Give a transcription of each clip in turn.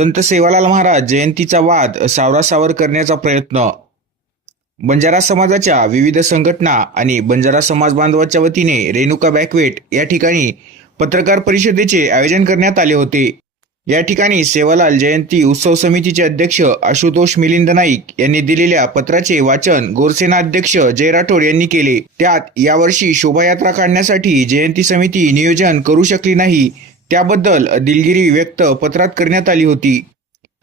संत सेवालाल महाराज जयंतीचा वाद सावरासावर करण्याचा प्रयत्न. बंजारा समाजाच्या विविध संघटना आणि बंजारा समाज बांधवाच्या वतीने रेणुका बॅकवेट या ठिकाणी पत्रकार परिषदेचे आयोजन करण्यात आले होते. या ठिकाणी सेवालाल जयंती उत्सव समितीचे अध्यक्ष आशुतोष मिलिंद नाईक यांनी दिलेल्या पत्राचे वाचन गोरसेना अध्यक्ष जय राठोड यांनी केले. त्यात यावर्षी शोभायात्रा काढण्यासाठी जयंती समिती नियोजन करू शकली नाही त्याबद्दल दिलगिरी व्यक्त पत्रात करण्यात आली होती.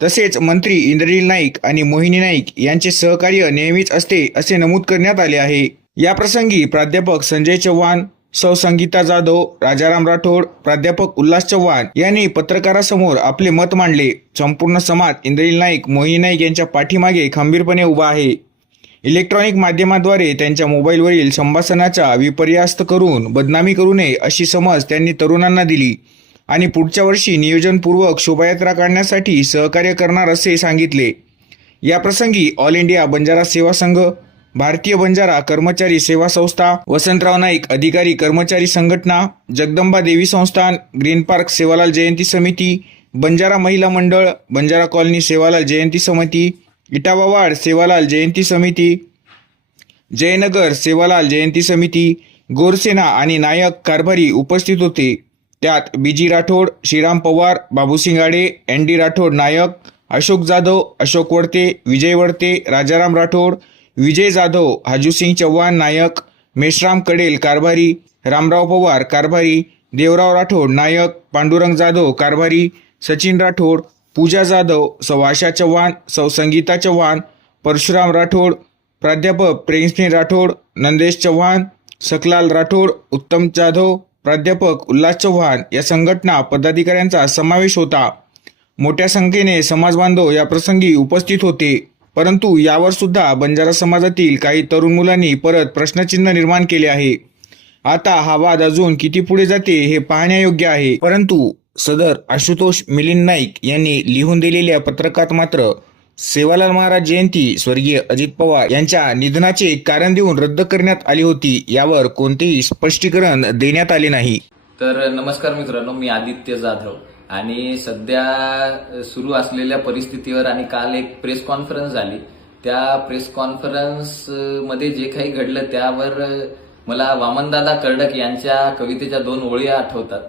तसेच मंत्री इंद्रनील नाईक आणि मोहिनी नाईक यांचे सहकार्य नेहमीच असते असे नमूद करण्यात आले आहे. या प्रसंगी प्राध्यापक संजय चव्हाण, सौ संगीता जाधव, राजाराम राठोड, प्राध्यापक उल्हास चव्हाण यांनी पत्रकारासमोर आपले मत मांडले. संपूर्ण समाज इंद्रनील नाईक, मोहिनी नाईक यांच्या पाठीमागे खंबीरपणे उभा आहे. इलेक्ट्रॉनिक माध्यमाद्वारे त्यांच्या मोबाईलवरील संभाषणाचा विपर्यास्त करून बदनामी करू नये अशी समज त्यांनी तरुणांना दिली आणि पुढच्या वर्षी नियोजनपूर्वक शोभायात्रा काढण्यासाठी सहकार्य करणार असे सांगितले. या प्रसंगी ऑल इंडिया बंजारा सेवा संघ, भारतीय बंजारा कर्मचारी सेवा संस्था, वसंतराव नाईक अधिकारी कर्मचारी संघटना, जगदंबा देवी संस्थान, ग्रीन पार्क सेवालाल जयंती समिती, बंजारा महिला मंडळ, बंजारा कॉलनी सेवालाल जयंती समिती, इटावा वार्ड सेवालाल जयंती समिती, जयनगर सेवालाल जयंती समिती, गोरसेना आणि नायक कारभारी उपस्थित होते. त्यात बीजी राठोड, श्रीराम पवार, बाबूसिंग आडे, एन.डी. राठोड नायक, अशोक जाधव, अशोक वडते, विजय वडते, राजाराम राठोड, विजय जाधव, हाजूसिंग चव्हाण नायक, मेश्राम कडेल कारभारी, रामराव पवार कारभारी, देवराव राठोड नायक, पांडुरंग जाधव कारभारी, सचिन राठोड, पूजा जाधव, सौ आशा चव्हाण, सौ संगीता चव्हाण, परशुराम राठोड, प्राध्यापक प्रेमसिंह राठोड, नंदेश चव्हाण, सकलाल राठोड, उत्तम जाधव, प्राध्यापक उल्हास चव्हाण या संघटना पदाधिकाऱ्यांचा समावेश होता. मोठ्या संख्येने समाजबांधव या प्रसंगी उपस्थित होते. परंतु यावर सुद्धा बंजारा समाजातील काही तरुण मुलांनी परत प्रश्नचिन्ह निर्माण केले आहे. आता हा वाद अजून किती पुढे जाते हे पाहण्यायोग्य आहे. परंतु सदर आशुतोष मिलिंद नाईक यांनी लिहून दिलेल्या पत्रकात मात्र सेवालाल महाराज जयंती स्वर्गीय अजित पवार यांच्या निधनाचे कारण देऊन रद्द करण्यात आली होती. यावर कोणतेही स्पष्टीकरण देण्यात आले नाही. तर नमस्कार मित्रांनो, मी आदित्य जाधव आणि सध्या सुरू असलेल्या परिस्थितीवर आणि काल एक प्रेस कॉन्फरन्स झाली. त्या प्रेस कॉन्फरन्स मध्ये जे काही घडलं त्यावर मला वामनदादा कर्डक यांच्या कवितेच्या 2 ओळी आठवतात.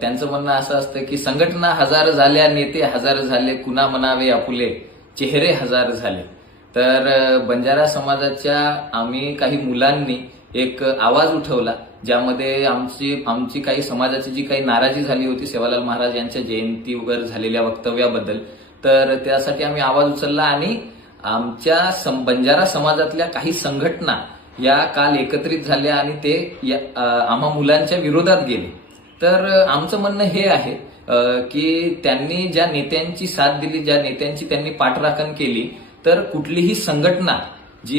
त्यांचं म्हणणं असं असतं की संघटना हजार झाल्या, नेते हजार झाले, कुणा म्हणावे आपुले, चेहरे हजार झाले. तर बंजारा समाजाच्या आम्ही काही मुलांनी एक आवाज उठवला ज्यामध्ये आमची काही समाजाची जी काही नाराजी झाली होती सेवालाल महाराज यांच्या जयंतीवर झालेल्या वक्तव्याबद्दल. तर त्यासाठी आम्ही आवाज उचलला आणि आमच्या बंजारा समाजातल्या काही संघटना या काल एकत्रित झाल्या आणि ते आम्हा मुलांच्या विरोधात गेले. तर आमचं म्हणणं हे आहे की त्यांनी ज्या नेत्यांची साथ दिली, ज्या नेत्यांची त्यांनी पाठराखण केली, तर कुठलीही संघटना जी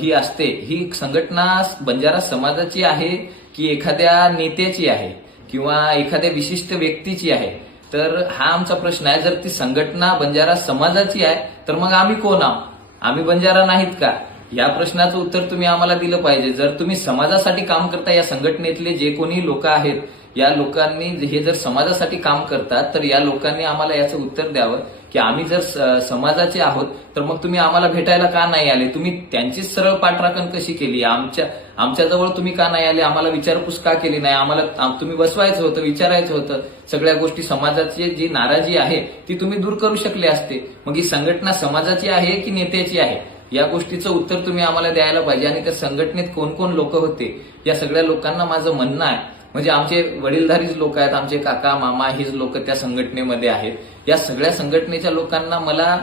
ही असते, ही संघटना बंजारा समाजाची आहे की एखाद्या नेत्याची आहे किंवा एखाद्या विशिष्ट व्यक्तीची आहे, तर हा आमचा प्रश्न आहे. जर ती संघटना बंजारा समाजाची आहे तर मग आम्ही कोण आहोत? आम्ही बंजारा नाहीत का? या प्रश्नाचं उत्तर तुम्ही आम्हाला दिलं पाहिजे. जर तुम्ही समाजासाठी काम करता, या संघटनेतले जे कोणी लोक आहेत या लोकांनी हे जर समाजासाठी काम करतात, तर या लोकांनी आम्हाला याचं उत्तर द्यावं की आम्ही जर समाजाचे आहोत तर मग तुम्ही आम्हाला भेटायला का नाही आले? तुम्ही त्यांचीच सरळ पाठराखण कशी केली? आमच्याजवळ तुम्ही का नाही आले? आम्हाला विचारपूस का केली नाही? आम्हाला तुम्ही बसवायचं होतं, विचारायचं होतं. सगळ्या गोष्टी समाजाची जी नाराजी आहे ती तुम्ही दूर करू शकले असते. मग ही संघटना समाजाची आहे की नेत्याची आहे या गोष्टीचं उत्तर तुम्ही आम्हाला द्यायला पाहिजे. आणि त्या संघटनेत कोण कोण लोक होते या सगळ्या लोकांना माझं म्हणणं आहे, म्हणजे आमचे वडीलधारीच लोक आहेत, आमचे काका मामा हेच लोक त्या संघटनेमध्ये आहेत. या सगळ्या संघटनेच्या लोकांना मला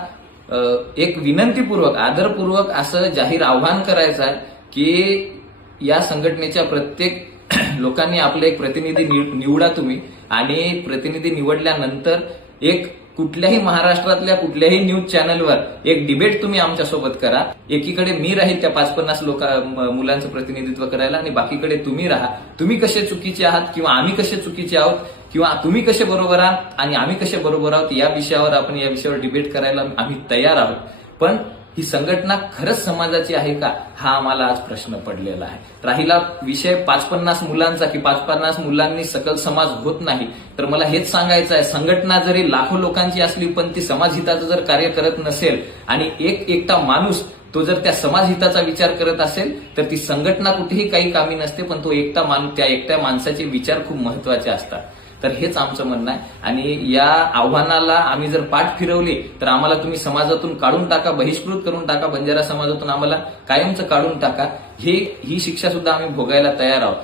एक विनंतीपूर्वक, आदरपूर्वक असं जाहीर आव्हान करायचं आहे की या संघटनेच्या प्रत्येक लोकांनी आपले एक प्रतिनिधी निवडा तुम्ही. आणि प्रतिनिधी निवडल्यानंतर एक कुठल्याही महाराष्ट्रातल्या कुठल्याही न्यूज चॅनलवर एक डिबेट तुम्ही आमच्यासोबत करा. एकीकडे मी राहील त्या 50-50 मुलांचं प्रतिनिधित्व करायला आणि बाकीकडे तुम्ही राहा. तुम्ही कसे चुकीचे आहात किंवा आम्ही कसे चुकीचे आहोत किंवा तुम्ही कसे बरोबर आहात आणि आम्ही कसे बरोबर आहोत या विषयावर डिबेट करायला आम्ही तयार आहोत. पण ही संघटना खरंच समाजाची आहे का, हा आम्हाला आज प्रश्न पडलेला आहे. राहिला विषय 5-50 मुलांचा की 5-50 मुलांनी सकल समाज होत नाही, तर मला हेच सांगायचं आहे, संघटना जरी लाखो लोकांची असली पण ती समाजहिताचं जर कार्य करत नसेल आणि एक एकटा माणूस तो जर त्या समाजहिताचा विचार करत असेल तर ती संघटना कुठेही काही कामी नसते, पण तो त्या एकट्या माणसाचे विचार खूप महत्वाचे असतात. तर हेच आमचं म्हणणं आहे आणि या आव्हानाला आम्ही जर पाठ फिरवली तर आम्हाला तुम्ही समाजातून काढून टाका, बहिष्कृत करून टाका, बंजारा समाजातून आम्हाला कायमचं काढून टाका, ही शिक्षा सुद्धा आम्ही भोगायला तयार आहोत.